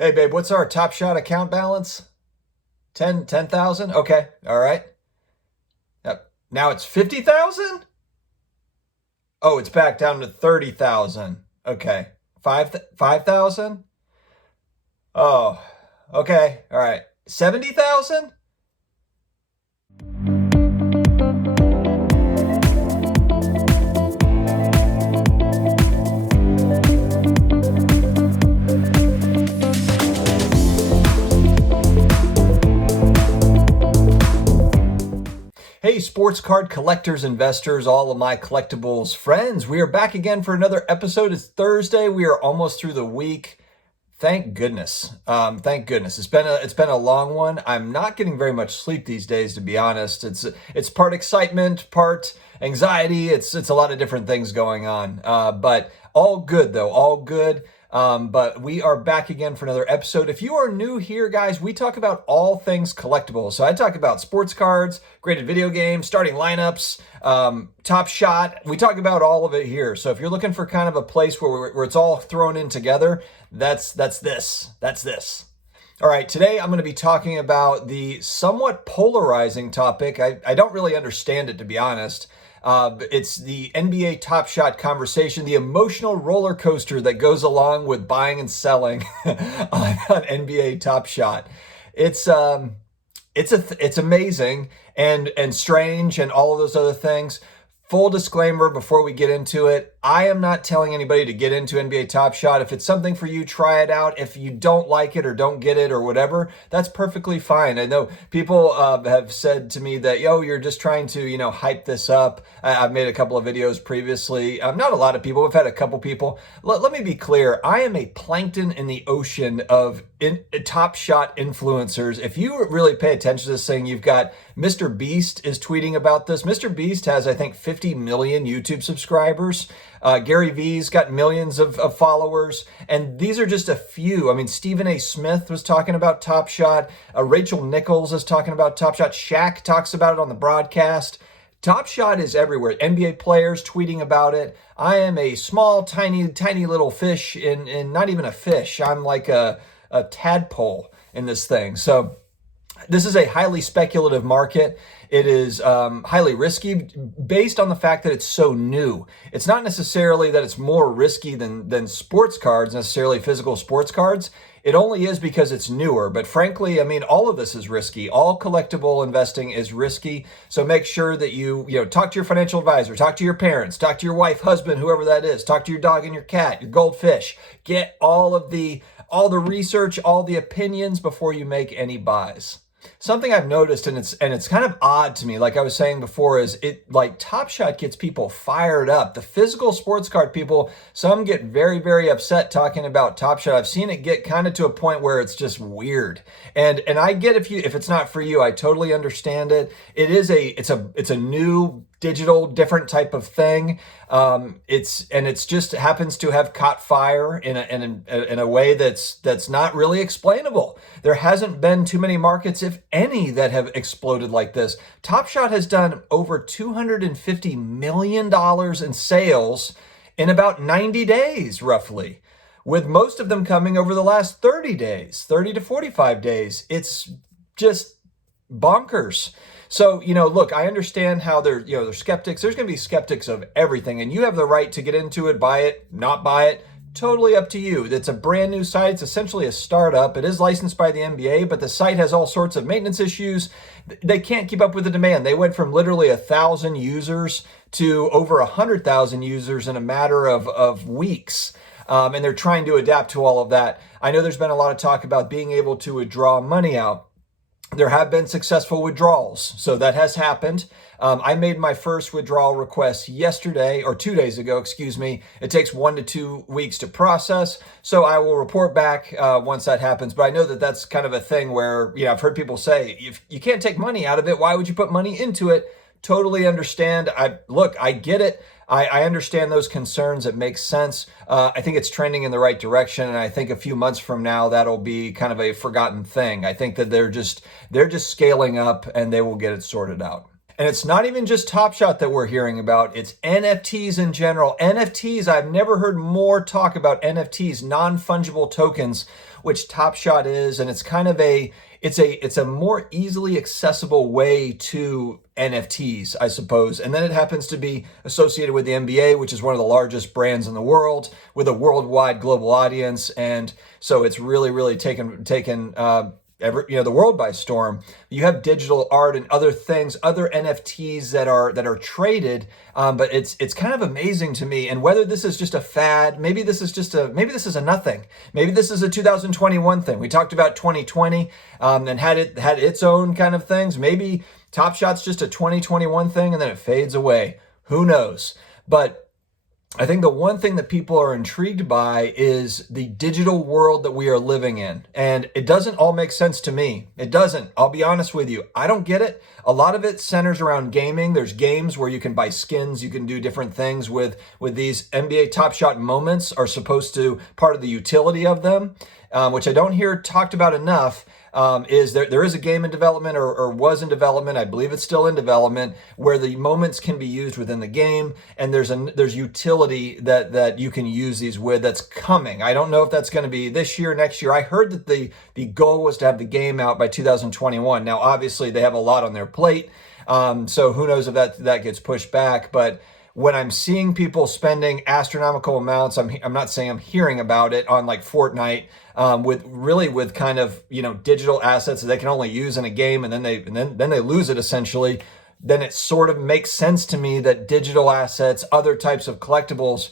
Hey, babe, what's our Top Shot account balance? 10,000? Okay, all right. Yep. Now it's 50,000? Oh, it's back down to 30,000. Okay. 5,000? Oh, okay, all right. 70,000? Hey, sports card collectors, investors, all of my collectibles friends. We are back again for another episode. It's Thursday. We are almost through the week. Thank goodness. Thank goodness. It's been a long one. I'm not getting very much sleep these days, to be honest. It's part excitement, part anxiety. It's a lot of different things going on. But all good though. All good. But we are back again for another episode. If you are new here, guys, we talk about all things collectible. So I talk about sports cards, graded video games, starting lineups, Top Shot. We talk about all of it here. So if you're looking for kind of a place where it's all thrown in together, that's this. That's this. All right, today I'm going to be talking about the somewhat polarizing topic. I don't really understand it, to be honest. It's the NBA Top Shot conversation, the emotional roller coaster that goes along with buying and selling on NBA Top Shot. It's amazing and strange and all of those other things. Full disclaimer before we get into it, I am not telling anybody to get into NBA Top Shot. If it's something for you, try it out. If you don't like it or don't get it or whatever, that's perfectly fine. I know people have said to me that, you're just trying to, hype this up. I've made a couple of videos previously. Not a lot of people. I've had a couple people. Let me be clear. I am a plankton in the ocean of Top Shot influencers. If you really pay attention to this thing, you've got Mr. Beast is tweeting about this. Mr. Beast has, I think, 50 million YouTube subscribers. Gary V's got millions of followers, and these are just a few. I mean, Stephen A. Smith was talking about Top Shot. Rachel Nichols is talking about Top Shot. Shaq talks about it on the broadcast. Top Shot is everywhere. NBA players tweeting about it. I am a small, tiny little fish in not even a fish. I'm like a tadpole in this thing. So this is a highly speculative market. It is highly risky based on the fact that it's so new. It's not necessarily that it's more risky than sports cards, necessarily physical sports cards. It only is because it's newer. But frankly, I mean, all of this is risky. All collectible investing is risky. So make sure that you talk to your financial advisor, talk to your parents, talk to your wife, husband, whoever that is, talk to your dog and your cat, your goldfish. Get all the research, all the opinions before you make any buys. Something I've noticed, and it's kind of odd to me, like I was saying before, is Top Shot gets people fired up. The physical sports card people, some get very, very upset talking about Top Shot. I've seen it get kind of to a point where it's just weird. And I get if it's not for you, I totally understand it. It's a new digital, different type of thing. It's just happens to have caught fire in a way that's not really explainable. There hasn't been too many markets, if any, that have exploded like this. Top Shot has done over $250 million in sales in about 90 days, roughly, with most of them coming over the last 30 days, 30 to 45 days. It's just bonkers. So, look, I understand how they're skeptics. There's going to be skeptics of everything, and you have the right to get into it, buy it, not buy it. Totally up to you. It's a brand new site. It's essentially a startup. It is licensed by the NBA, but the site has all sorts of maintenance issues. They can't keep up with the demand. They went from literally 1,000 users to over 100,000 users in a matter of weeks. And they're trying to adapt to all of that. I know there's been a lot of talk about being able to withdraw money out. There have been successful withdrawals, so that has happened. I made my first withdrawal request yesterday, or 2 days ago, excuse me. It takes 1 to 2 weeks to process, so I will report back once that happens. But I know that that's kind of a thing where, I've heard people say, if you can't take money out of it, why would you put money into it? Totally understand. I get it. I understand those concerns. It makes sense. I think it's trending in the right direction, and I think a few months from now that'll be kind of a forgotten thing. I think that they're just scaling up, and they will get it sorted out. And it's not even just Top Shot that we're hearing about, it's NFTs in general. NFTs, I've never heard more talk about NFTs, non-fungible tokens, which Top Shot is, and it's kind of it's a more easily accessible way to NFTs, I suppose. And then it happens to be associated with the NBA, which is one of the largest brands in the world with a worldwide global audience. And so it's really taken the world by storm. You have digital art and other things, other NFTs that are traded, but it's kind of amazing to me. And whether this is just a fad, maybe this is a nothing. Maybe this is a 2021 thing. We talked about 2020 and had its own kind of things. Maybe Top Shot's just a 2021 thing and then it fades away. Who knows? But I think the one thing that people are intrigued by is the digital world that we are living in. And it doesn't all make sense to me. It doesn't. I'll be honest with you. I don't get it. A lot of it centers around gaming. There's games where you can buy skins. You can do different things with these NBA Top Shot moments are supposed to part of the utility of them, which I don't hear talked about enough. Is there is a game in development or was in development, I believe it's still in development, where the moments can be used within the game, and there's utility that you can use these with that's coming. I don't know if that's going to be this year, next year. I heard that the goal was to have the game out by 2021. Now, obviously, they have a lot on their plate, so who knows if that gets pushed back, but when I'm seeing people spending astronomical amounts, I'm not saying I'm hearing about it on like Fortnite, with kind of, digital assets that they can only use in a game, and then they lose it essentially. Then it sort of makes sense to me that digital assets, other types of collectibles,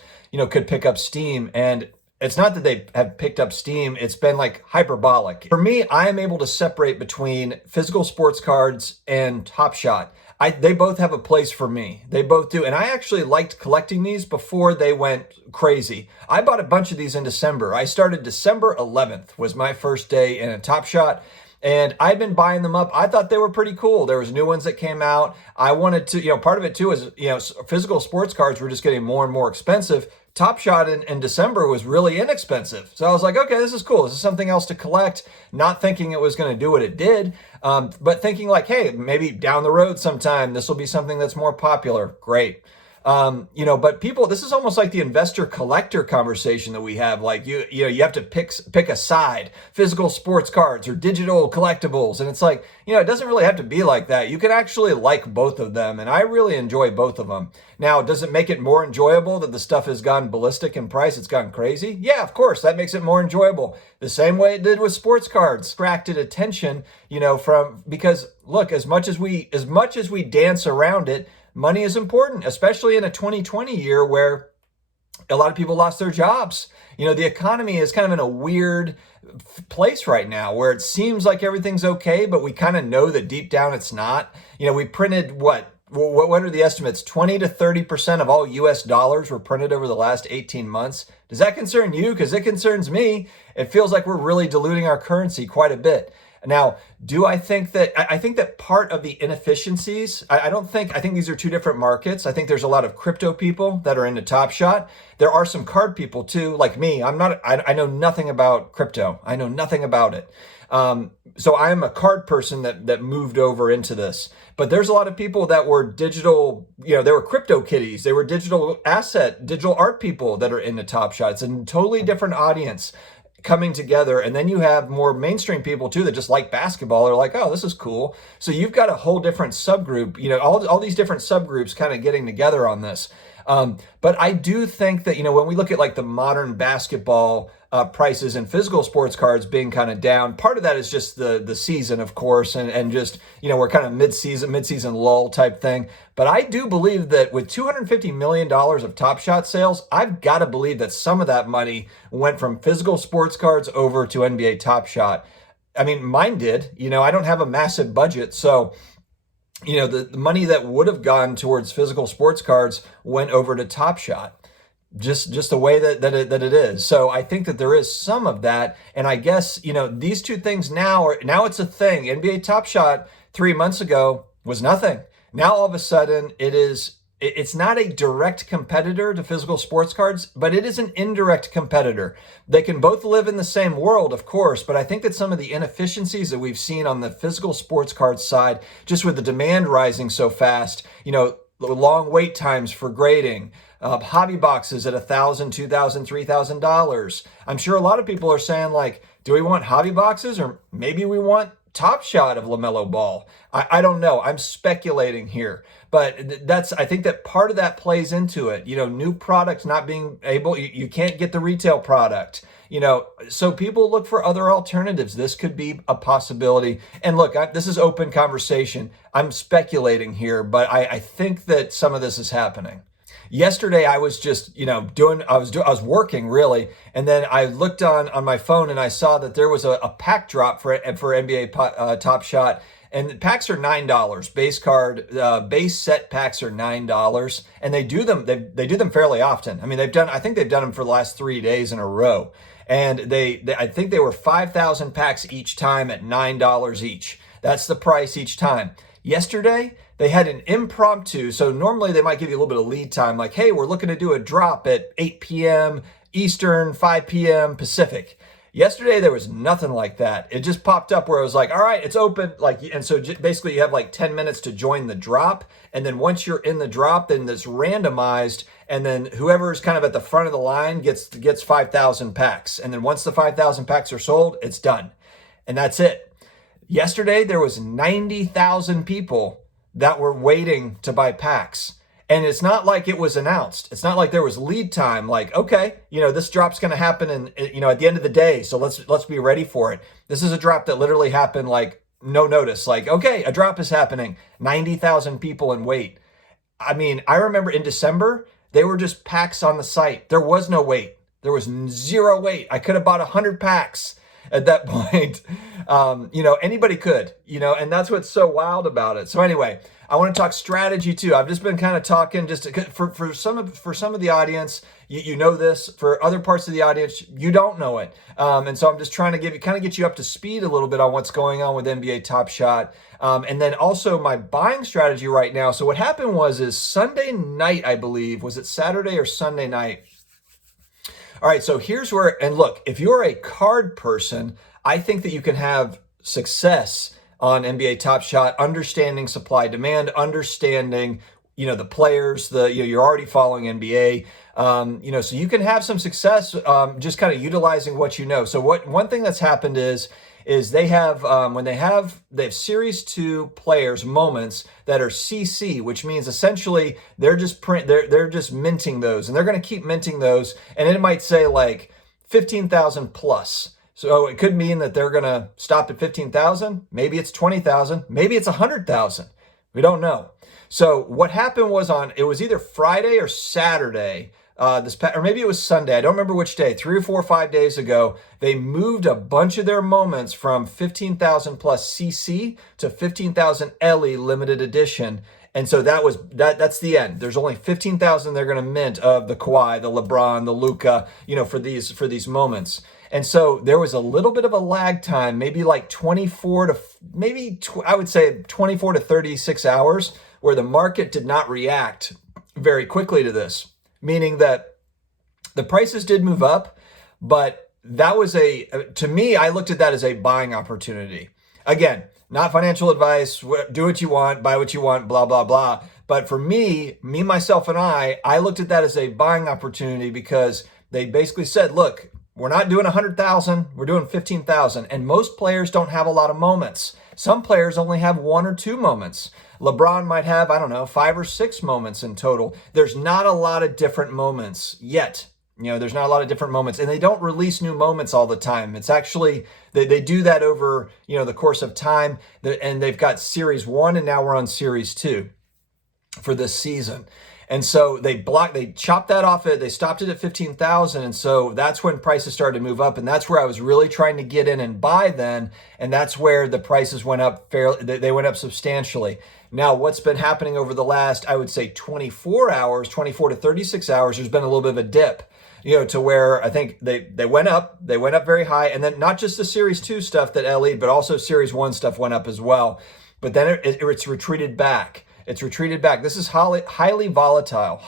could pick up steam. And it's not that they have picked up steam, it's been like hyperbolic. For me, I am able to separate between physical sports cards and Top Shot. They both have a place for me. They both do. And I actually liked collecting these before they went crazy. I bought a bunch of these in December. I started December 11th was my first day in a Top Shot. And I've been buying them up. I thought they were pretty cool. There was new ones that came out. I wanted to, part of it too is, physical sports cards were just getting more and more expensive. Top Shot in December was really inexpensive. So I was like, okay, this is cool. This is something else to collect. Not thinking it was going to do what it did, but thinking like, hey, maybe down the road sometime, this will be something that's more popular. Great. But people, this is almost like the investor collector conversation that we have. Like you have to pick a side, physical sports cards or digital collectibles. And it's like, it doesn't really have to be like that. You can actually like both of them. And I really enjoy both of them. Now, does it make it more enjoyable that the stuff has gone ballistic in price? It's gone crazy. Yeah, of course, that makes it more enjoyable. The same way it did with sports cards. Attracted attention, because look, as much as we dance around it, money is important, especially in a 2020 year where a lot of people lost their jobs. The economy is kind of in a weird place right now where it seems like everything's okay, but we kind of know that deep down it's not. We printed what are the estimates? 20 to 30% of all US dollars were printed over the last 18 months. Does that concern you? Because it concerns me. It feels like we're really diluting our currency quite a bit. Now, I think that part of the inefficiencies, I think these are two different markets. I think there's a lot of crypto people that are into Top Shot. There are some card people too, like me. I know nothing about crypto. I know nothing about it. So I am a card person that moved over into this. But there's a lot of people that were digital, they were crypto kitties. They were digital art people that are into Top Shot. It's a totally different audience coming together. And then you have more mainstream people too that just like basketball. They're like, oh, this is cool. So you've got a whole different subgroup, all these different subgroups kind of getting together on this. But I do think that, when we look at like the modern basketball prices and physical sports cards being kind of down, part of that is just the season, of course, and just, we're kind of mid-season lull type thing. But I do believe that with $250 million of Top Shot sales, I've got to believe that some of that money went from physical sports cards over to NBA Top Shot. I mean, mine did. I don't have a massive budget, so the money that would have gone towards physical sports cards went over to Top Shot. Just the way that it is. So I think that there is some of that. And I guess, these two things now it's a thing. NBA Top Shot 3 months ago was nothing. Now all of a sudden it is it's not a direct competitor to physical sports cards, but it is an indirect competitor. They can both live in the same world, of course, but I think that some of the inefficiencies that we've seen on the physical sports cards side, just with the demand rising so fast, long wait times for grading, hobby boxes at $1,000, $2,000, $3,000. I'm sure a lot of people are saying, like, do we want hobby boxes, or maybe we want Top Shot of LaMelo Ball? I don't know. I'm speculating here, but I think that part of that plays into it. New products not being able, you can't get the retail product. So people look for other alternatives. This could be a possibility. And look, this is open conversation. I'm speculating here, but I think that some of this is happening. Yesterday, I was just, I was working really, and then I looked on my phone and I saw that there was a pack drop for NBA Top Shot, and packs are $9. Base card, base set packs are $9, and they do them fairly often. I mean, I think they've done them for the last 3 days in a row, and I think they were 5,000 packs each time at $9 each. That's the price each time. Yesterday, they had an impromptu, so normally they might give you a little bit of lead time, like, hey, we're looking to do a drop at 8 p.m. Eastern, 5 p.m. Pacific. Yesterday, there was nothing like that. It just popped up where it was like, all right, it's open. And so basically you have like 10 minutes to join the drop. And then once you're in the drop, then it's randomized. And then whoever's kind of at the front of the line gets 5,000 packs. And then once the 5,000 packs are sold, it's done. And that's it. Yesterday, there was 90,000 people that were waiting to buy packs. And it's not like it was announced. It's not like there was lead time, like, okay, this drop's going to happen at the end of the day, so let's be ready for it. This is a drop that literally happened like no notice, like, okay, a drop is happening. 90,000 people in wait. I mean, I remember in December, they were just packs on the site. There was no wait. There was zero wait. I could have bought 100 packs at that point. Anybody could, and that's what's so wild about it. So anyway, I want to talk strategy too. I've just been kind of talking for some of the audience, you know this. For other parts of the audience, you don't know it. And so I'm just trying to get you up to speed a little bit on what's going on with NBA Top Shot. And then also my buying strategy right now. So what happened is Sunday night, I believe, was it Saturday or Sunday night? All right, so here's where, and look, if you're a card person, I think that you can have success on NBA Top Shot, understanding supply demand, understanding, the players, you're already following NBA, so you can have some success just kind of utilizing what you know. So one thing that's happened is they have they have Series 2 players moments that are CC, which means essentially they're just minting those, and they're going to keep minting those, and it might say like 15,000 plus. So it could mean that they're going to stop at 15,000. Maybe it's 20,000. Maybe it's 100,000. We don't know. So what happened it was either Friday or Saturday, or maybe it was Sunday. I don't remember which day. 3 or 4 or 5 days ago, they moved a bunch of their moments from 15,000 plus CC to 15,000 LE limited edition. And so that's the end. There's only 15,000 they're going to mint of the Kawhi, the LeBron, the Luka, for these moments. And so there was a little bit of a lag time, maybe like 24 to 36 hours, where the market did not react very quickly to this, meaning that the prices did move up, but that was to me, I looked at that as a buying opportunity. Again, not financial advice, do what you want, buy what you want, blah, blah, blah. But for me, myself, and I looked at that as a buying opportunity because they basically said, look, we're not doing 100,000, we're doing 15,000. And most players don't have a lot of moments. Some players only have 1 or 2 moments. LeBron might have, 5 or 6 moments in total. There's not a lot of different moments yet. There's not a lot of different moments. And they don't release new moments all the time. It's actually, they do that over, the course of time. And they've got Series 1, and now we're on Series 2 for this season. And so they chopped that off. They stopped it at 15,000. And so that's when prices started to move up. And that's where I was really trying to get in and buy then. And that's where the prices went up they went up substantially. Now, what's been happening over the last, I would say 24 to 36 hours, there's been a little bit of a dip, to where I think they went up very high. And then not just the Series 2 stuff that LE, but also Series 1 stuff went up as well. But then it's retreated back. It's retreated back. This is highly volatile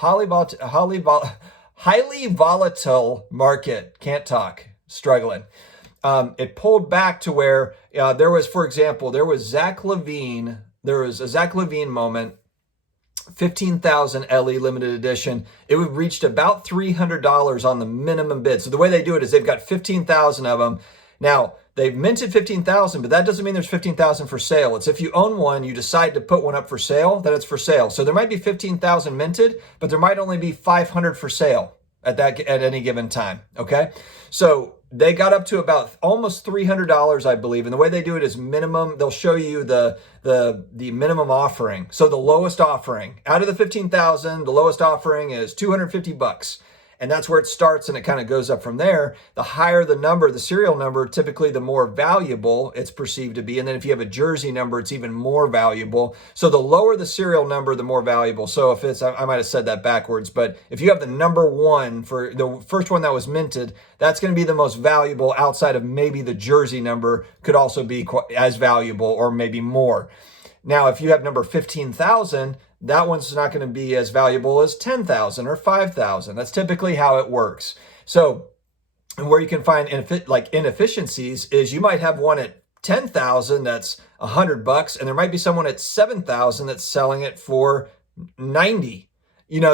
market. Can't talk. Struggling. It pulled back to where there was, for example, there was a Zach Levine moment, 15,000 LE limited edition. It reached about $300 on the minimum bid. So the way they do it is they've got 15,000 of them. Now, they've minted 15,000, but that doesn't mean there's 15,000 for sale. It's if you own one, you decide to put one up for sale, then it's for sale. So there might be 15,000 minted, but there might only be 500 for sale at any given time. Okay, so they got up to about almost $300, I believe. And the way they do it is minimum. They'll show you the minimum offering. So the lowest offering out of the 15,000, the lowest offering is $250. And that's where it starts, and it kind of goes up from there. The higher the number, the serial number, typically the more valuable it's perceived to be. And then if you have a jersey number, it's even more valuable. So the lower the serial number, the more valuable. So if it's, I might have said that backwards, but if you have the number one for the first one that was minted, that's going to be the most valuable outside of maybe the jersey number could also be as valuable or maybe more. Now, if you have number 15,000, that one's not going to be as valuable as 10,000 or 5,000. That's typically how it works. So, and where you can find inefficiencies is you might have one at 10,000 that's $100, and there might be someone at 7,000 that's selling it for 90.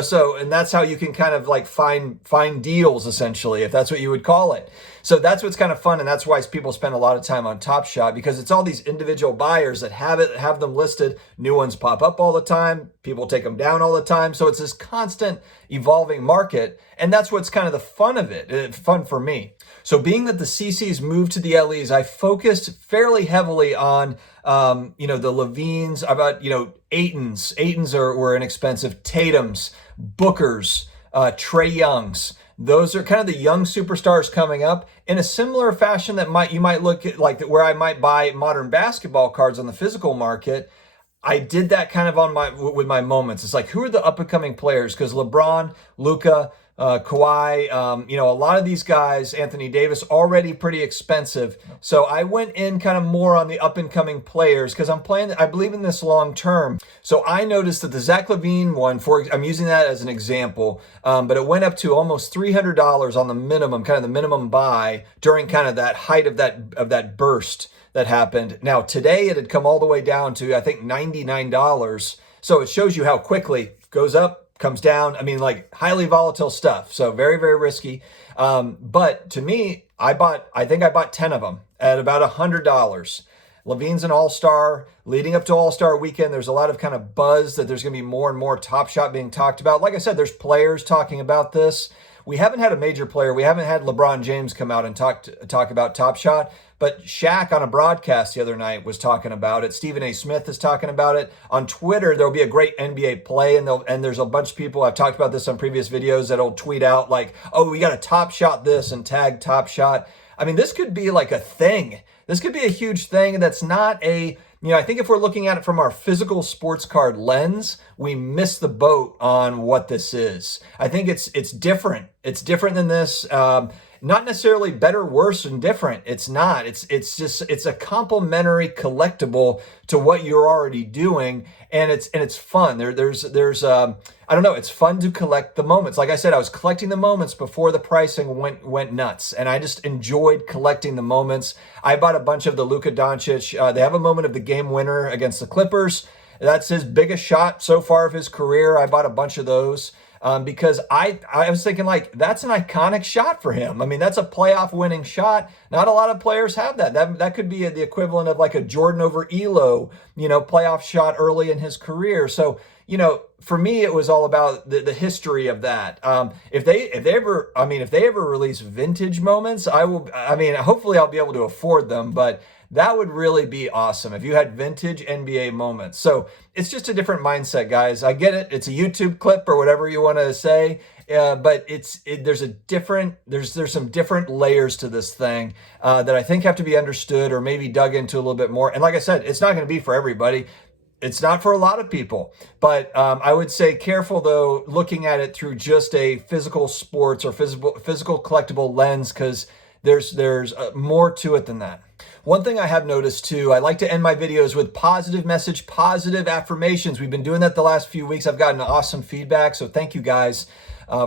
So, and that's how you can kind of like find deals, essentially, if that's what you would call it. So that's what's kind of fun, and that's why people spend a lot of time on Top Shot, because it's all these individual buyers that have them listed. New ones pop up all the time. People take them down all the time. So it's this constant evolving market, and that's what's kind of the fun of it. Fun for me. So being that the CCs moved to the LEs, I focused fairly heavily on the Levines, about Aytons. Aytons were inexpensive. Tatums, Bookers, Trae Youngs. Those are kind of the young superstars coming up in a similar fashion that you might look at, like where I might buy modern basketball cards on the physical market. I did that kind of with my moments. It's like, who are the up and coming players? Because LeBron, Luka, Kawhi, a lot of these guys, Anthony Davis, already pretty expensive. So I went in kind of more on the up and coming players because I believe in this long term. So I noticed that the Zach Levine one, I'm using that as an example, but it went up to almost $300 on the minimum, kind of the minimum buy during kind of that height of that burst that happened. Now today it had come all the way down to, I think, $99. So it shows you how quickly it goes up, comes down. I mean, like highly volatile stuff. So very, very risky. But to me, I think I bought 10 of them at about $100. Levine's an all-star. Leading up to All-Star Weekend, there's a lot of kind of buzz that there's going to be more and more Top Shot being talked about. Like I said, there's players talking about this. We haven't had a major player. We haven't had LeBron James come out and talk about Top Shot. But Shaq on a broadcast the other night was talking about it. Stephen A. Smith is talking about it. On Twitter, there'll be a great NBA play, and there's a bunch of people, I've talked about this on previous videos, that'll tweet out like, oh, we got to Top Shot this and tag Top Shot. I mean, this could be like a thing. This could be a huge thing that's not I think if we're looking at it from our physical sports card lens, we miss the boat on what this is. I think it's different. It's different than this. Not necessarily better, worse, and different. It's not. It's a complementary collectible to what you're already doing, and it's fun. There's I don't know. It's fun to collect the moments. Like I said, I was collecting the moments before the pricing went nuts, and I just enjoyed collecting the moments. I bought a bunch of the Luka Doncic. They have a moment of the game winner against the Clippers. That's his biggest shot so far of his career. I bought a bunch of those. Because I was thinking, like, that's an iconic shot for him. I mean, that's a playoff winning shot. Not a lot of players have that. That could be the equivalent of like a Jordan over Elo, playoff shot early in his career. So, for me, it was all about the history of that. If they ever release vintage moments, hopefully I'll be able to afford them, but that would really be awesome if you had vintage NBA moments. So it's just a different mindset, guys. I get it. It's a YouTube clip or whatever you want to say, but there's some different layers to this thing that I think have to be understood or maybe dug into a little bit more. And like I said, it's not going to be for everybody. It's not for a lot of people, but I would say careful though, looking at it through just a physical sports or physical collectible lens, because There's more to it than that. One thing I have noticed too, I like to end my videos with positive message, positive affirmations. We've been doing that the last few weeks. I've gotten awesome feedback, so thank you guys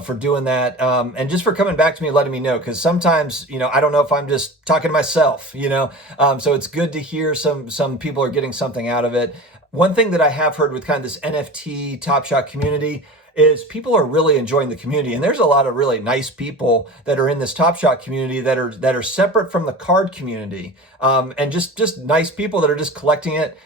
for doing that, and just for coming back to me and letting me know, because sometimes, I don't know if I'm just talking to myself, so it's good to hear some people are getting something out of it. One thing that I have heard with kind of this NFT Top Shot community is people are really enjoying the community, and there's a lot of really nice people that are in this Top Shot community that are separate from the card community, and just nice people that are just collecting it.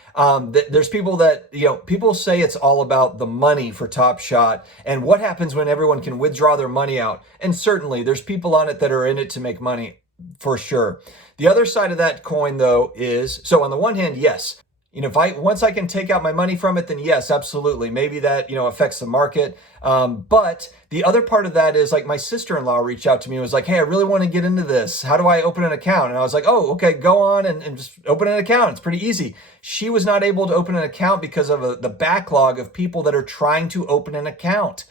There's people that, people say it's all about the money for Top Shot and what happens when everyone can withdraw their money out. And certainly there's people on it that are in it to make money, for sure. The other side of that coin, though, is, so on the one hand, yes, once I can take out my money from it, then yes, absolutely. Maybe that, affects the market. But the other part of that is, like, my sister-in-law reached out to me and was like, hey, I really want to get into this. How do I open an account? And I was like, oh, okay, go on and just open an account. It's pretty easy. She was not able to open an account because of the backlog of people that are trying to open an account.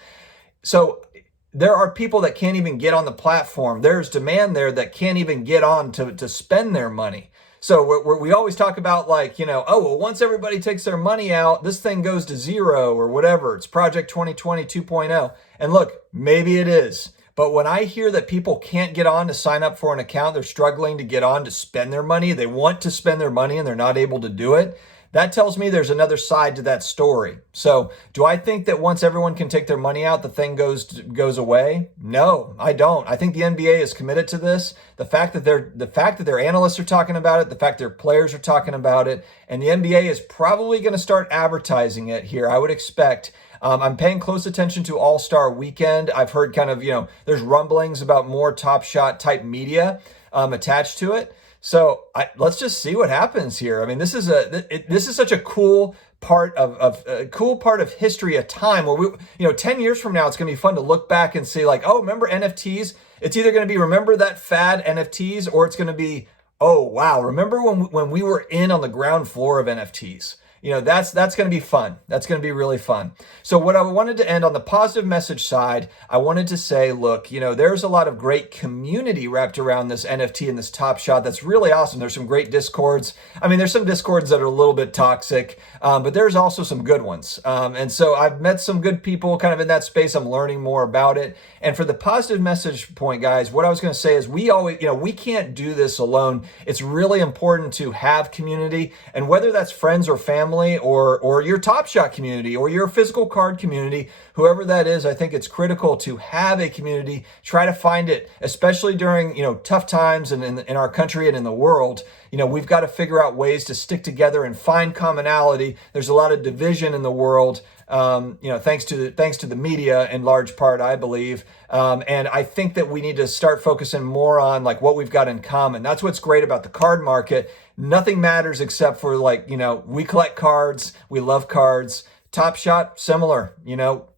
So there are people that can't even get on the platform. There's demand there that can't even get on to spend their money. So we always talk about, like, oh, well, once everybody takes their money out, this thing goes to zero or whatever. It's Project 2020 2.0. And look, maybe it is. But when I hear that people can't get on to sign up for an account, they're struggling to get on to spend their money, they want to spend their money and they're not able to do it, that tells me there's another side to that story. So do I think that once everyone can take their money out, the thing goes away? No, I don't. I think the NBA is committed to this. The fact that their analysts are talking about it, the fact their players are talking about it, and the NBA is probably going to start advertising it here, I would expect. I'm paying close attention to All-Star Weekend. I've heard kind of, there's rumblings about more Top Shot type media attached to it. So let's just see what happens here. I mean, this is such a cool part of history, a time where 10 years from now, it's going to be fun to look back and see, like, oh, remember NFTs? It's either going to be, remember that fad NFTs, or it's going to be, oh, wow, remember when we were in on the ground floor of NFTs? That's going to be fun. That's going to be really fun. So what I wanted to end on the positive message side, I wanted to say, look, there's a lot of great community wrapped around this NFT and this Top Shot. That's really awesome. There's some great Discords. I mean, there's some Discords that are a little bit toxic, but there's also some good ones. And so I've met some good people kind of in that space. I'm learning more about it. And for the positive message point, guys, what I was going to say is we always, we can't do this alone. It's really important to have community, and whether that's friends or family, or your Top Shot community or your physical card community, whoever that is, I think it's critical to have a community. Try to find it, especially during tough times and in our country and in the world. We've got to figure out ways to stick together and find commonality. There's a lot of division in the world, thanks to the media in large part, I believe. And I think that we need to start focusing more on, like, what we've got in common. That's what's great about the card market. Nothing matters except for, like, we collect cards, we love cards. Top Shot, similar,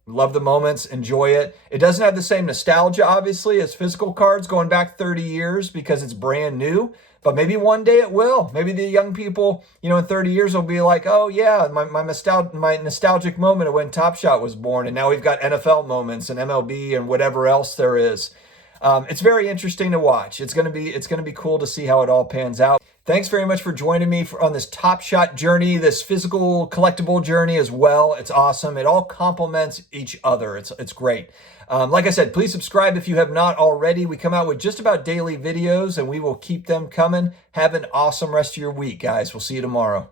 love the moments, enjoy it. It doesn't have the same nostalgia, obviously, as physical cards going back 30 years because it's brand new. But maybe one day it will. Maybe the young people, in 30 years will be like, oh yeah, my nostalgic moment of when Top Shot was born, and now we've got NFL moments and MLB and whatever else there is. It's very interesting to watch. It's gonna be cool to see how it all pans out. Thanks very much for joining me on this Top Shot journey, this physical collectible journey as well. It's awesome. It all complements each other. It's great. Like I said, please subscribe if you have not already. We come out with just about daily videos, and we will keep them coming. Have an awesome rest of your week, guys. We'll see you tomorrow.